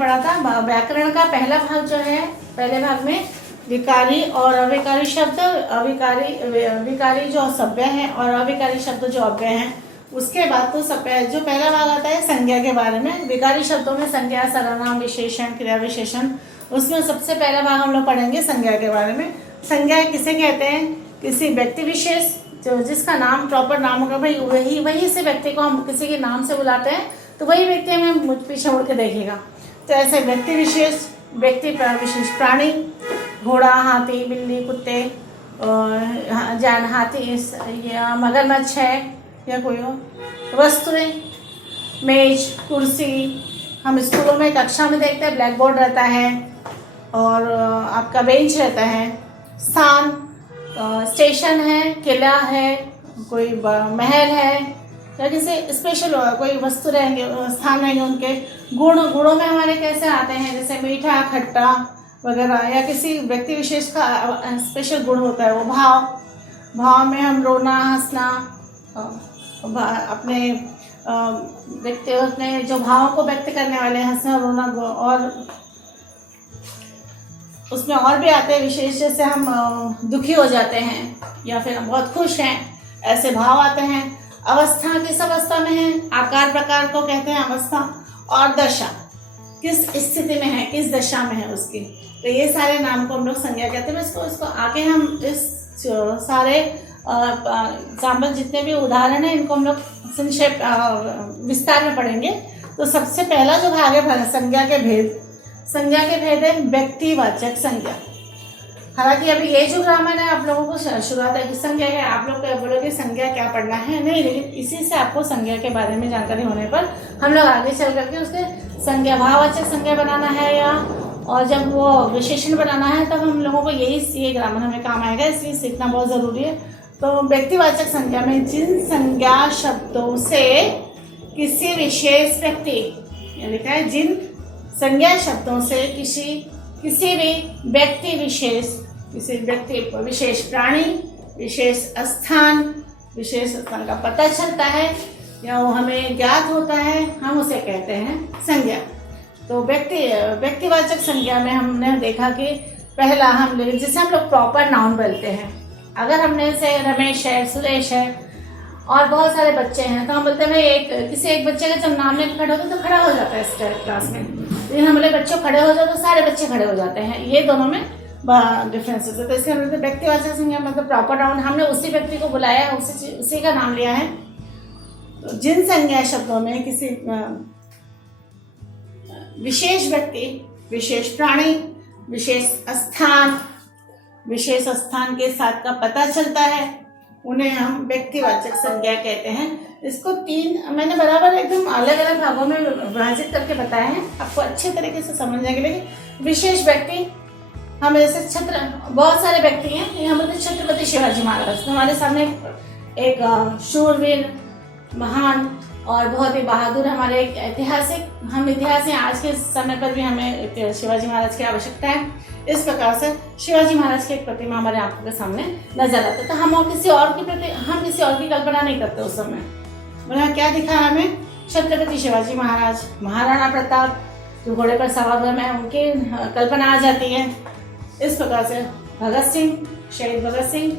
पढ़ा था। व्याकरण का पहला भाग जो है, पहले भाग में विकारी और अविकारी शब्द, विकारी जो सभ्य है और अविकारी शब्द जो अव्यय हैं। उसके बाद तो जो पहला भाग आता है संज्ञा के बारे में। विकारी शब्दों में संज्ञा, सर्वनाम, विशेषण, क्रिया विशेषण, उसमें सबसे पहला भाग हम लोग पढ़ेंगे संज्ञा के बारे में। संज्ञा किसे कहते हैं? किसी व्यक्ति विशेष जो जिसका नाम प्रॉपर नाम होगा, भाई वही से व्यक्ति को हम किसी के नाम से बुलाते हैं तो वही व्यक्ति हमें मुझ पीछे मुड़ के देखेगा। तो ऐसे व्यक्ति विशेष प्राणी, घोड़ा, हाथी, बिल्ली, कुत्ते, हाथी या मगरमच्छ है या कोई और वस्तुएं, मेज, कुर्सी, हम स्कूलों में कक्षा में देखते हैं ब्लैक बोर्ड रहता है और आपका बेंच रहता है। स्थान, स्टेशन है, किला है, कोई महल है या किसी स्पेशल कोई वस्तु रहेंगे, स्थान रहेंगे। उनके गुणों में हमारे कैसे आते हैं, जैसे मीठा, खट्टा वगैरह, या किसी व्यक्ति विशेष का स्पेशल गुण होता है वो भाव में हम रोना, हंसना, अपने व्यक्ति अपने जो भावों को व्यक्त करने वाले हंसना, रोना, और उसमें और भी आते हैं विशेष, जैसे हम दुखी हो जाते हैं या फिर हम बहुत खुश हैं, ऐसे भाव आते हैं। अवस्था किस अवस्था में है, आकार प्रकार को कहते हैं अवस्था, और दशा किस स्थिति में है, किस दशा में है उसकी। तो ये सारे नाम को हम लोग संज्ञा कहते हैं। इसको आगे हम इस सारे एग्जाम्पल जितने भी उदाहरण हैं इनको हम लोग संक्षेप विस्तार में पढ़ेंगे। तो सबसे पहला जो भाग है संज्ञा के भेद। संज्ञा के भेद है व्यक्तिवाचक संज्ञा। हालांकि अभी ये जो ग्रामर है आप लोगों को शुरुआत है कि संज्ञा क्या, आप लोग बोलोगे संज्ञा क्या पढ़ना है, नहीं, लेकिन इसी से आपको संज्ञा के बारे में जानकारी होने पर हम लोग आगे चल करके उसके संज्ञा, भाववाचक संज्ञा बनाना है या और जब वो विशेषण बनाना है तब हम लोगों को ये ग्रामर हमें काम आएगा, इसलिए सीखना बहुत ज़रूरी है। तो व्यक्तिवाचक संज्ञा में जिन संज्ञा शब्दों से किसी विशेष व्यक्ति, ये लिखा है जिन संज्ञा शब्दों से किसी भी व्यक्ति विशेष, किसी व्यक्ति विशेष प्राणी, विशेष स्थान का पता चलता है या वो हमें ज्ञात होता है, हम उसे कहते हैं संज्ञा। तो व्यक्तिवाचक संज्ञा में हमने देखा कि पहला हम जिसे हम लोग प्रॉपर नाउन बोलते हैं। अगर हमने से रमेश है, सुरेश है और बहुत सारे बच्चे हैं तो हम बोलते हैं भाई किसी एक बच्चे का जब नाम लेकर खड़े होते तो खड़ा हो जाता है क्लास में, लेकिन हम बोले बच्चों खड़े हो जाओ तो सारे बच्चे खड़े हो जाते हैं। ये दोनों में डिफरेंसेस है। तो इसके अंदर व्यक्तिवाचक संज्ञा मतलब प्रॉपर नाउन, हमने उसी व्यक्ति को बुलाया है, उसी का नाम लिया है। तो जिन संज्ञा शब्दों में किसी विशेष व्यक्ति, विशेष प्राणी, विशेष स्थान के साथ का पता चलता है उन्हें हम व्यक्तिवाचक संज्ञा कहते हैं। इसको मैंने बराबर एकदम अलग अलग भागों में विभाजित करके बताया है आपको अच्छे तरीके से समझने के लिए। विशेष व्यक्ति हम जैसे बहुत सारे व्यक्ति हैं, हम बोलते छत्रपति शिवाजी महाराज, तो हमारे सामने एक शूरवीर, महान और बहुत ही बहादुर, हमारे एक ऐतिहासिक, हम इतिहास हैं, आज के समय पर भी हमें शिवाजी महाराज की आवश्यकता है। इस प्रकार से शिवाजी महाराज की एक प्रतिमा हमारे आंखों के सामने नजर आता है। तो हम किसी और की कल्पना नहीं करते उस समय। बोला क्या दिखा हमें? छत्रपति शिवाजी महाराज, महाराणा प्रताप जो घोड़े पर सवार हुए, में उनकी कल्पना आ जाती है। इस प्रकार से भगत सिंह, शहीद भगत सिंह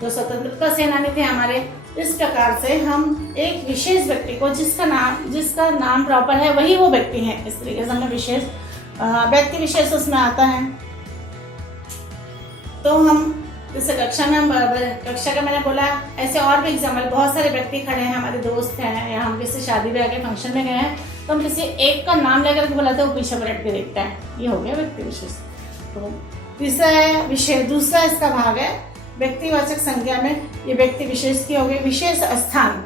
जो स्वतंत्रता सेनानी थे हमारे। इस प्रकार से हम एक विशेष व्यक्ति को जिसका नाम प्रॉपर है वही वो व्यक्ति है, इस तरीके से हमें विशेष व्यक्ति विशेष उसमें आता है। तो हम जैसे कक्षा का मैंने बोला, ऐसे और भी एग्जाम्पल, बहुत सारे व्यक्ति खड़े हैं, हमारे दोस्त हैं या हम किसी शादी ब्याह के फंक्शन में गए हैं तो हम किसी एक का नाम लेकर के बुलाते हैं, वो पीछे पलट के देखता है, ये हो गया व्यक्ति विशेष। तो तीसरा है विशेष, दूसरा इसका भाग है व्यक्तिवाचक संज्ञा में ये व्यक्ति विशेष की हो गई। विशेष स्थान,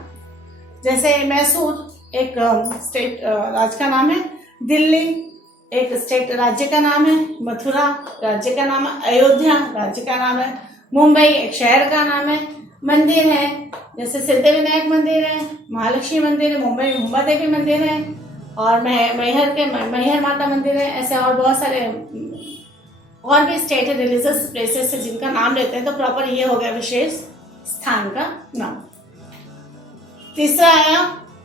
जैसे मैसूर एक स्टेट राज्य का नाम है, दिल्ली एक स्टेट राज्य का नाम है, मथुरा राज्य का नाम है, अयोध्या राज्य का नाम है, मुंबई एक शहर का नाम है, मंदिर है जैसे सिद्धिविनायक मंदिर है, महालक्ष्मी मंदिर है, मुंबई में मुंबा देवी मंदिर है और मैहर माता मंदिर है। ऐसे और बहुत सारे और भी स्टेट है, रिलीजियस प्लेसेस है जिनका नाम लेते हैं। तो प्रॉपर ये हो गया विशेष स्थान का नाम। तीसरा आया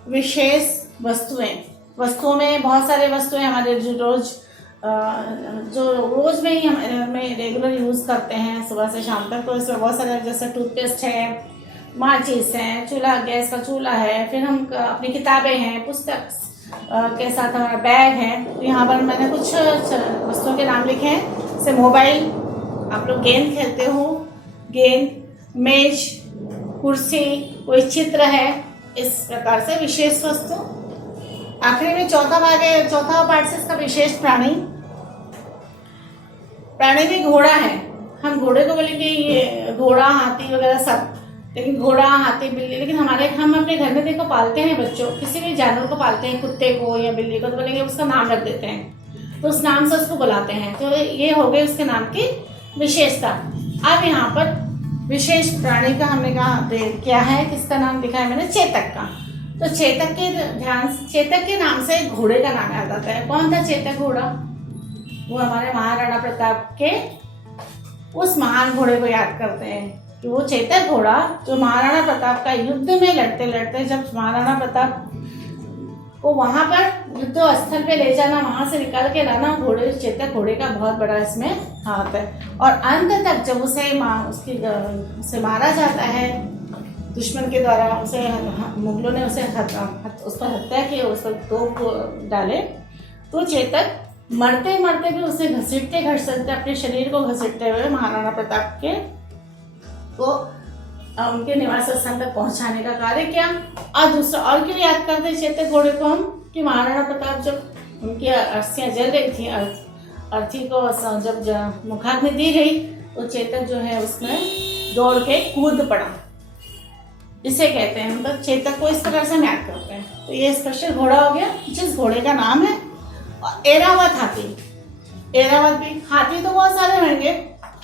विशेष वस्तुएं। वस्तुओं में बहुत सारे वस्तुएं हमारे जो रोज में ही हम रेगुलर यूज़ करते हैं सुबह से शाम तक। तो इसमें बहुत सारे, जैसे टूथपेस्ट है, माचिस है, चूल्हा, गैस का चूल्हा है, फिर हम अपनी किताबें हैं, पुस्तक के साथ हमारा बैग है। तो यहाँ पर मैंने कुछ वस्तुओं के नाम लिखे हैं, जैसे मोबाइल, आप लोग गेंद खेलते हो, गेंद, मेज, कुर्सी, कोई चित्र है, इस प्रकार से विशेष वस्तु। आखिरी में चौथा पार्ट से इसका विशेष प्राणी। प्राणी में घोड़ा है, हम घोड़े को बोलेंगे ये घोड़ा, हाथी वगैरह सब, लेकिन घोड़ा, हाथी, बिल्ली, लेकिन हम अपने घर में देखो पालते हैं बच्चों, किसी भी जानवर को पालते हैं, कुत्ते को या बिल्ली को, तो बोलेंगे उसका नाम रख देते हैं, तो उस नाम से उसको बुलाते हैं। तो ये हो गई उसके नाम की विशेषता। अब यहाँ पर विशेष प्राणी का हमने कहा क्या है, किसका नाम लिखा है मैंने, चेतक का। तो चेतक के नाम से एक घोड़े का नाम याद आता है। कौन था चेतक घोड़ा? वो हमारे महाराणा प्रताप के उस महान घोड़े को याद करते हैं कि वो चेतक घोड़ा जो महाराणा प्रताप का युद्ध में लड़ते लड़ते, जब महाराणा प्रताप को वहां पर युद्ध स्थल पे ले जाना, वहां से निकाल के लाना, चेतक घोड़े का बहुत बड़ा इसमें हाथ है। और अंत तक जब उसे मारा जाता है दुश्मन के द्वारा, मुगलों ने उस पर हत्या की, उस पर तोप डाले, तो चेतक मरते मरते भी उसे घसीटते अपने शरीर को घसीटते हुए महाराणा प्रताप के को उनके निवास स्थान तक पहुंचाने का कार्य किया। और दूसरा, और क्यों याद करते चेतक घोड़े को हम, कि महाराणा प्रताप जब उनकी अस्थियां जल रही थी, अर्थी को जब मुखाग्नि दी गई, तो चेतक जो है उसमें दौड़ के कूद पड़ा, इसे कहते हैं। मतलब चेतक को इस प्रकार से हम याद करते हैं। तो ये स्पेशल घोड़ा हो गया जिस घोड़े का नाम है। और एरावत हाथी, एरावत भी, हाथी तो बहुत सारे होंगे,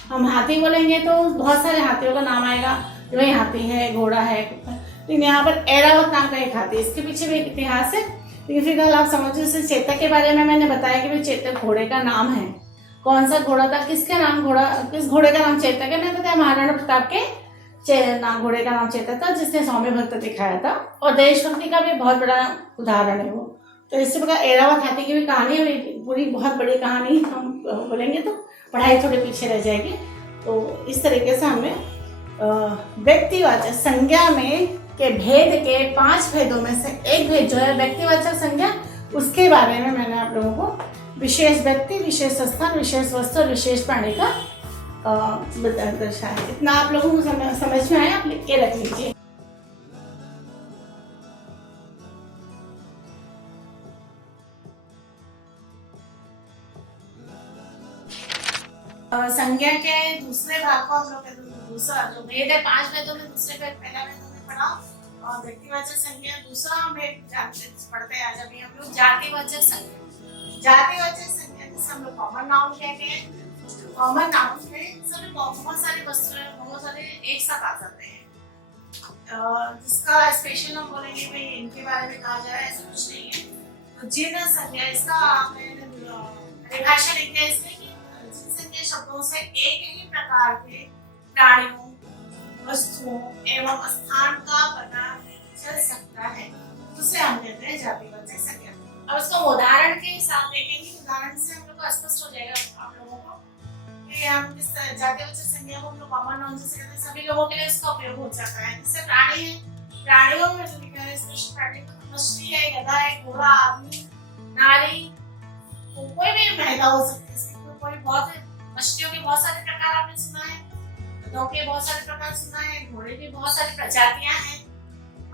हम हाथी बोलेंगे तो बहुत सारे हाथियों का नाम आएगा, वही हाथी है, घोड़ा है, लेकिन यहाँ पर एरावत नाम का एक हाथी, इसके पीछे भी एक इतिहास है। लेकिन फिलहाल आप समझो, जैसे चेतक के बारे में मैंने बताया कि भाई चेतक घोड़े का नाम है। कौन सा घोड़ा था, किस घोड़े का नाम चेतक है? मैंने बताया महाराणा प्रताप के घोड़े का नाम चेतक था, जिसने सौम्य भक्त दिखाया था, और देशभक्ति का भी बहुत बड़ा उदाहरण है वो। तो इसी प्रकार एरावत हाथी की भी कहानी, पूरी बहुत बड़ी कहानी हम बोलेंगे तो पढ़ाई थोड़ी पीछे रह जाएगी। तो इस तरीके से हमने व्यक्तिवाचक संज्ञा में के भेद के 5 भेदों में से एक भेद जो है व्यक्तिवाचक संज्ञा, उसके बारे में मैंने आप लोगों को विशेष व्यक्ति, विशेष स्थान, विशेष वस्तु और विशेष प्राणी का दर्शाया। इतना आप लोगों को समझ में आया? आप लिख के रख लीजिए। संज्ञा के दूसरे भाग को हम लोग दूसरा जो भेद है, 5 भेदों में दूसरे भेद, पहला भेद हमने पढ़ा, और व्यक्तिवाचक संज्ञा दूसरा हम पढ़ते हैं आज अभी हम लोग जातिवाचक संज्ञा। जातिवाचक संज्ञा जिसे हम लोग कॉमन नाउन कहते हैं। कॉमन नाउन में सभी बहुत सारी वस्तुएं, बहुत सारे एक साथ आ जाते हैं, जिसका स्पेशल हम बोलेंगे भाई इनके बारे में कहा जाए, ऐसा कुछ नहीं है। तो जिन संज्ञा, इसका परिभाषा लिखते हैं इसमें कि जिन संज्ञा शब्दों से एक ही प्रकार के प्राणियों, वस्तुओं एवं स्थान का पता चल सकता है, उसे हम कहते हैं जातिवाचक संज्ञा। अब इसको उदाहरण के साथ देखेंगे, उदाहरण से हम लोग को स्पष्ट हो जाएगा आप लोगों को कि हम किस जातिवाचक संज्ञा को हम लोग कॉमन नाउन जैसे कहते हैं, सभी लोगों के लिए इसका उपयोग हो जाता है। जैसे प्राणी है, प्राणियों में जो लिखा है स्पेशल प्राणी, मछली है, गधा है, घोड़ा, आदमी, नारी, कोई भी महिला हो सकती है। कोई बहुत मछलियों के बहुत सारे प्रकार आपने सुना है, गधों के बहुत सारे प्रकार सुना है, घोड़े की बहुत सारी प्रजातियां हैं,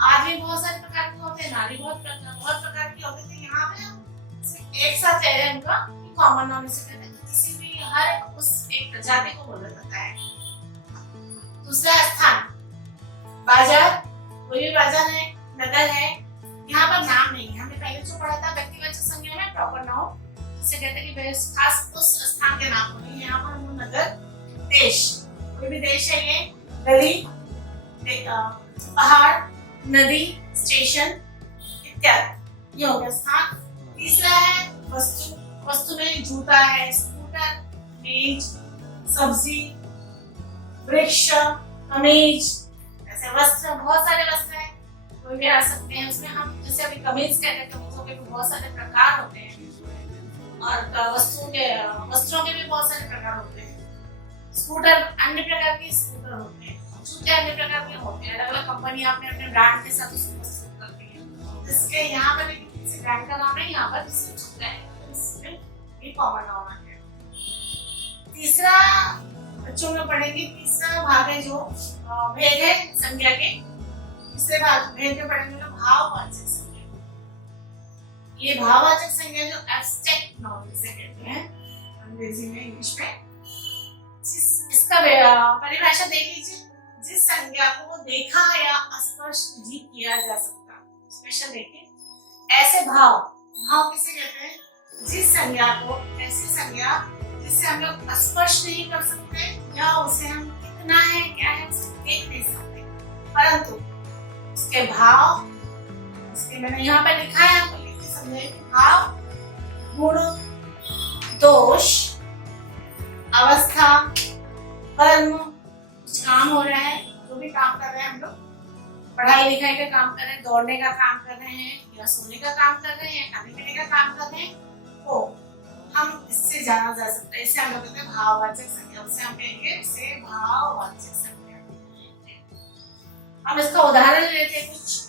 आदमी बहुत सारे प्रकार के होते हैं, नारी बहुत प्रकार की होती है। यहाँ पे हम एक साथ कह रहे हैं उनका कॉमन नाउन से कहते हैं, किसी भी हर उस एक प्रजाति को बोला जाता है। दूसरा स्थान, बाजार, कोई भी बाजार है, नगर है, यहाँ पर नाम नहीं है। हमने पहले जो पढ़ा था व्यक्तिवाचक संज्ञा में प्रॉपर नाउन, जिसे कहते हैं कि खास उस स्थान के नाम को नहीं। यहाँ पर हम नगर, देश, कोई भी देश है, ये गली, पहाड़, नदी, स्टेशन इत्यादि, ये हो गया स्थान। तीसरा है वस्तु, वस्तु में जूता है, स्कूटर, मेज, सब्जी, वृक्ष, कमीज, ऐसे वस्त्र, बहुत सारे वस्त्र हैं, कोई भी आ सकते हैं उसमें। हम जैसे अभी कमीज कहते हैं, कमीजों के बहुत बहुत सारे प्रकार होते हैं और वस्त्रों के भी बहुत सारे प्रकार होते हैं। स्कूटर अन्य प्रकार के स्कूटर होते हैं, जूते अन्य प्रकार के होते हैं। अलग अलग कंपनी अपने अपने ब्रांड के साथ उसको प्रस्तुत करती है। जिसके यहाँ पर किसी ब्रांड का नाम है, यहाँ पर जूता है, इसमें भी कॉमन नाउन है। तीसरा बच्चों में पढ़ेंगे, तीसरा भाग है जो भेद है संज्ञा के। तीसरे भाग भेद में पढ़ेंगे तो भाववाचक संज्ञा। ये भाववाचक संज्ञा जो एब्स्ट्रैक्ट नाउन जिसे कहते हैं अंग्रेजी में, इंग्लिश में, इसका परिभाषा देख लीजिए। जिस संज्ञा को देखा या स्पर्श नहीं किया जा सकता। स्पेशल देखिए, ऐसे भाव किसे कहते हैं? जिस संज्ञा को, ऐसी संज्ञा जिसे हम लोग स्पर्श नहीं कर सकते या उसे हम कितना है क्या है उसे देख नहीं सकते, परंतु उसके भाव, उसके मैंने यहाँ पे लिखा है, आपको लिख के समझे। भाव, गुण, दोष, अवस्था, कर्म, कुछ काम हो रहा है, जो भी काम कर रहे हैं हम लोग, पढ़ाई लिखाई का काम कर रहे हैं, दौड़ने का काम कर रहे हैं, या सोने का काम कर रहे हैं, खाने पीने का काम कर रहे हैं, वो हम इससे जाना जा सकता है। इसे हम लोग कहते हैं भाववाचक संज्ञा। उसे हम कहेंगे इसे भाववाचक संज्ञा। हम इसका उदाहरण लेते हैं। कुछ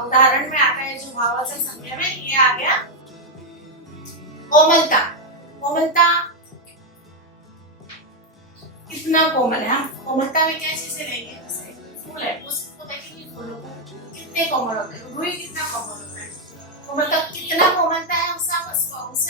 उदाहरण में आता है जो भाववाचक संज्ञा में। ये आ गया कोमलता। कोमलता कितना कोमल है। हम कोमलता में क्या चीजें लेंगे? जैसे फूल है, उसको देखेंगे, फूलों को कितने कोमल होते हैं, रुई कितना कोमल होता है। कोमलता कितना कोमलता है उसे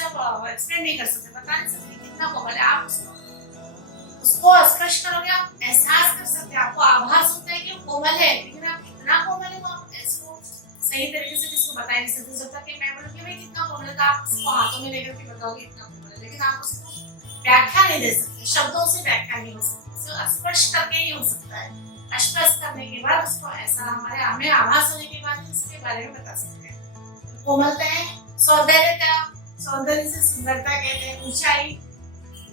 आप एक्सप्लेन नहीं कर सकते, बता नहीं सकते कितना कोमल है। आप उसको स्पर्श करोगे, आप एहसास कर सकते हैं, आपको आभास होता है कि वो कोमल है, लेकिन आप कितना कोमल है वो आप इसको सही तरीके से किसको बता नहीं सकते। जब तक मैं बोलूंगी भाई कितना कोमल है, तो आप उसको हाथों में लेकर के बताओगे इतना कोमल है, लेकिन आप उसको व्याख्या नहीं दे सकते, शब्दों से व्याख्या नहीं हो सकती। स्पर्श करके ही हो सकता है। स्पर्श करने के बाद उसको ऐसा हमें आभास होने के बाद इसके बारे में बता सकते हैं। कोमलता है सौंदर्यता, सौंदर्य से सुंदरता कहते हैं। ऊंचाई,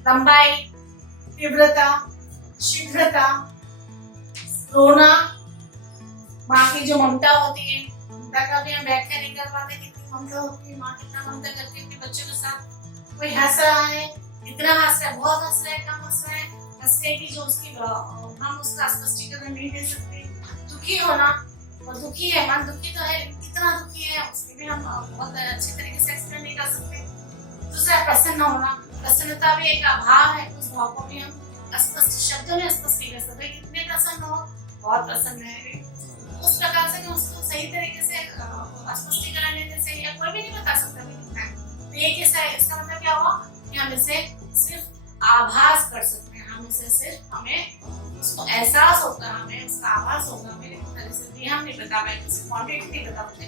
लंबाई, तीव्रता, शीघ्रता, रोना, माँ की जो ममता होती है, ममता का भी हम व्याख्या नहीं कर पाते, कितनी ममता होती है, माँ कितना ममता करती है अपने बच्चों के साथ। कोई हंस रहा है, कितना हंस रहा है, बहुत हंस रहा है, कम हंस रहा है, हंसने की जो उसकी हम उसका स्पष्टीकरण नहीं दे सकते। दुखी होना, वो दुखी है, मन दुखी तो है, कितना दुखी है उसके भी हम बहुत अच्छे तरीके से एक्सप्लेन नहीं कर सकते। दूसरा प्रसन्न होना, प्रसन्नता भी एक भाव है, उस भाव को भी हम स्पष्ट शब्दों में स्पष्ट नहीं कर सकते। कितने प्रसन्न हो, बहुत प्रसन्न है, उस प्रकार से उसको सही तरीके से स्पष्टीकरण देने से या कोई भी नहीं बता सकता कितना है। तो ये कैसा है? इसका मतलब क्या हुआ कि हम इसे सिर्फ आभास कर सकते हैं। हम इसे सिर्फ, हमें उसको एहसास होता है, हमें उसका आभास होगा, मेरे तरह से भी हम नहीं बता पाए, किसी क्वांटिटी नहीं बता पाते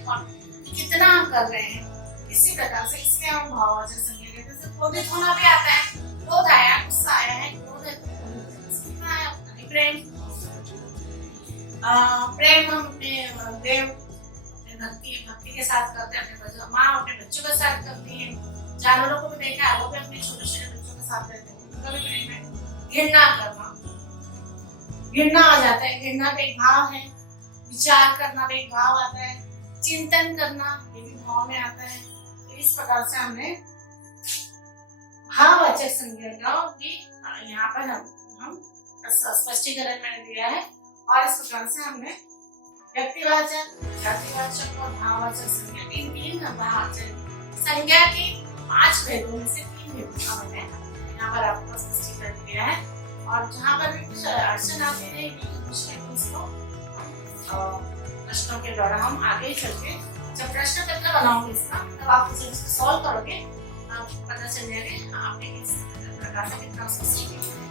कितना हम कर रहे हैं। इसी प्रकार से इसलिए हम भाववाचक संज्ञा कहते हैं। जैसे क्रोधित होना भी आता है, क्रोध आया, गुस्सा आया है, क्रोध है, कितना है अपना प्रेम। प्रेम हम अपने देव, अपने भक्ति के साथ करते हैं, अपने माँ अपने बच्चों के साथ करती है। जानवरों को भी देखा है, वो भी अपने छोटे छोटे बच्चों के साथ रहते हैं, उनका भी प्रेम है। घृणा करना, घृणा आ जाता है, घृणा भी एक भाव है। विचार करना भी एक भाव आता है। चिंतन करना ये भी भाव में आता है। तो इस प्रकार से हमने भाववाचक संज्ञा का भी यहाँ पर हम स्पष्टीकरण मैंने दिया है। और इस प्रकार से हमने व्यक्तिवाचक, जातिवाचक और भाववाचक संज्ञा, तीन भाववाचक संज्ञा के 5 भेदों में से 3 भेदों का मैंने यहाँ पर आपको स्पष्टीकरण दिया है। और जहाँ पर भी कुछ अड़चन आती रहेगी उसको प्रश्नों के द्वारा हम आगे चल के जब प्रश्न पत्र बनाओगे इसका, तब आप इसको सॉल्व करोगे, आपको पता चल जाएगा आपने किस प्रकार से कितना उसको सीखेंगे।